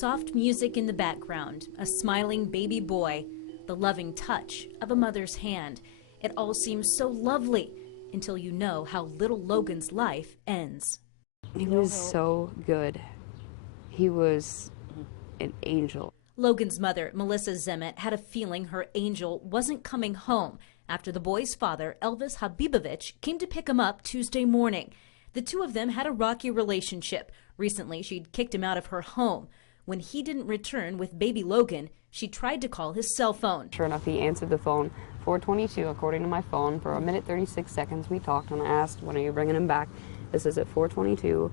Soft music in the background, a smiling baby boy, the loving touch of a mother's hand. It all seems so lovely until you know how little Logan's life ends. He was so good. He was an angel. Logan's mother, Melissa Zemet, had a feeling her angel wasn't coming home after the boy's father, Elvis Habibovich, came to pick him up Tuesday morning. The two of them had a rocky relationship. Recently, she'd kicked him out of her home. When he didn't return with baby Logan, she tried to call his cell phone. Sure enough, he answered the phone. 4:22, according to my phone. For 1 minute 36 seconds, we talked, and I asked, when are you bringing him back? This is at 4:22.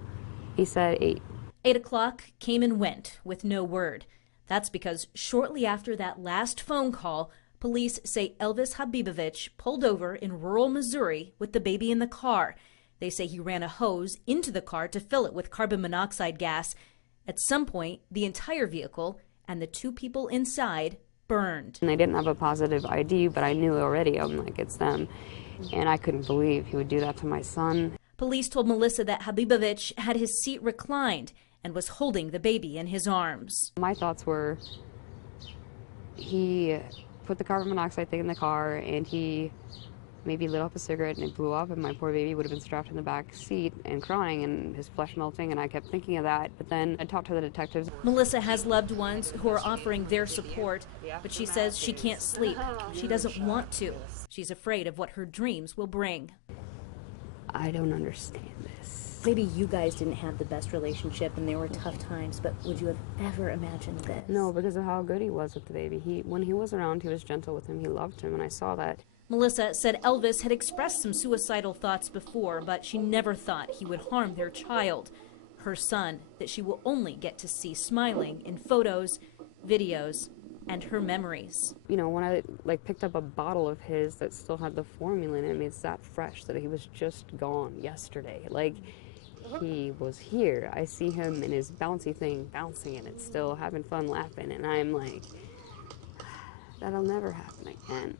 He said 8. 8 o'clock came and went with no word. That's because shortly after that last phone call, police say Elvis Habibovich pulled over in rural Missouri with the baby in the car. They say he ran a hose into the car to fill it with carbon monoxide gas. At some point, the entire vehicle and the two people inside burned. And they didn't have a positive ID, but I knew already. I'm like, it's them. And I couldn't believe he would do that to my son. Police told Melissa that Habibovich had his seat reclined and was holding the baby in his arms. My thoughts were, he put the carbon monoxide thing in the car and he maybe lit up a cigarette and it blew up, and my poor baby would have been strapped in the back seat and crying and his flesh melting, and I kept thinking of that. But then I talked to the detectives. Melissa has loved ones who are offering their support, but she says she can't sleep. She doesn't want to. She's afraid of what her dreams will bring. I don't understand this. Maybe you guys didn't have the best relationship and there were tough times, but would you have ever imagined this? No, because of how good he was with the baby. When he was around, he was gentle with him. He loved him, and I saw that. Melissa said Elvis had expressed some suicidal thoughts before, but she never thought he would harm their child, her son, that she will only get to see smiling in photos, videos, and her memories. You know, when I picked up a bottle of his that still had the formula in it, I mean, it's that fresh that he was just gone yesterday. Like, he was here. I see him in his bouncy thing bouncing, and it's still having fun laughing, and I'm like, that'll never happen again.